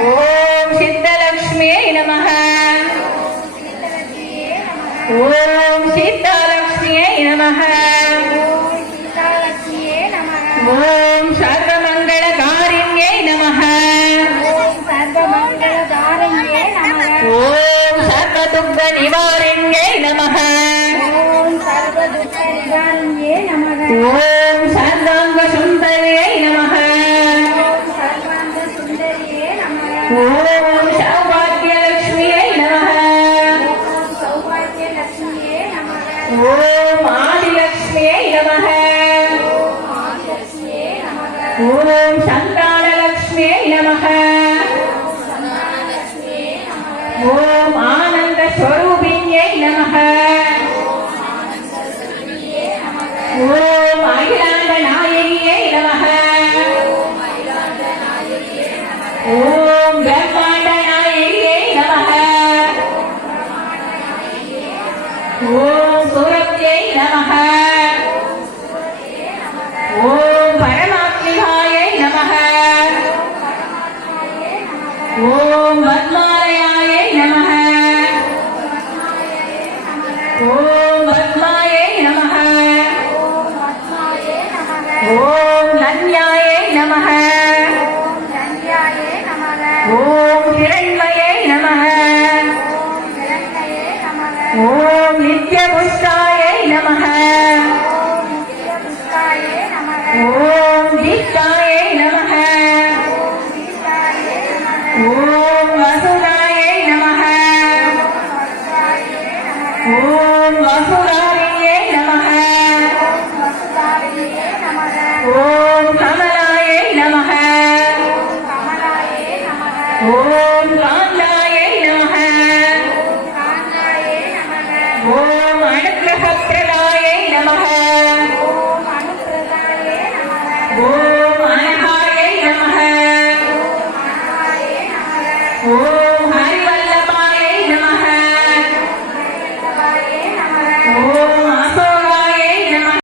ஓம் சித்தலக்ஷ்மியே நமः. ஓம் சீதாலக்ஷ்மியே நமः. ஓம் சர்வமங்களகாரிண்யே நமः. ஓம் சர்வதுக்கநிவாரிண்யே நமः. ஓம் சர்வாங்கசுந்தரியே நமः. ஓம் சௌபாக்யலக்ஷ்மியே நமः. ஓம் ஆதிலக்ஷ்மியே நமः. ஓம் சந்தானலக்ஷ்மியே நமः. ஓம் ஆனந்தஸ்வரூபிண்யை நமः. ஓம் அகிலாண்டநாயகியை நமः. ஓம் பிரம்மாண்டநாயகியை நமः. ஓம் சூரப்தியை நமः. ஓம் பரமாத்மிகாயை நமः. ஓம் பத்மாலயாயை நமः. ஓம் பத்மாயை நமः. ஓம் நன்யாயை நமः. ஓம் ஹிரண்மயை நமः. ஓம் நித்யபுஷ்டாயை நமः. ஓம் தீப்தாயை நமः. ஓம் வசுதாயை நமः. ஓம் வசுதாரியை நமः. ஓம் கமலாயை நமः. ஓம்